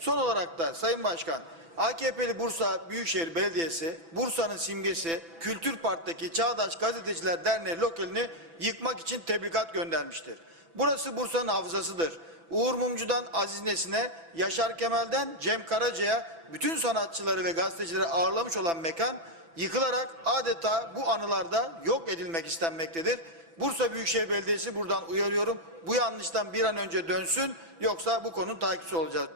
Son olarak da Sayın Başkan, AKP'li Bursa Büyükşehir Belediyesi, Bursa'nın simgesi Kültür Park'taki Çağdaş Gazeteciler Derneği lokalini yıkmak için tebligat göndermiştir. Burası Bursa'nın hafızasıdır. Uğur Mumcu'dan Aziz Nesin'e, Yaşar Kemal'den Cem Karaca'ya bütün sanatçıları ve gazetecileri ağırlamış olan mekan yıkılarak adeta bu anılarda yok edilmek istenmektedir. Bursa Büyükşehir Belediyesi buradan uyarıyorum. Bu yanlıştan bir an önce dönsün yoksa bu konunun takipçisi olacağız.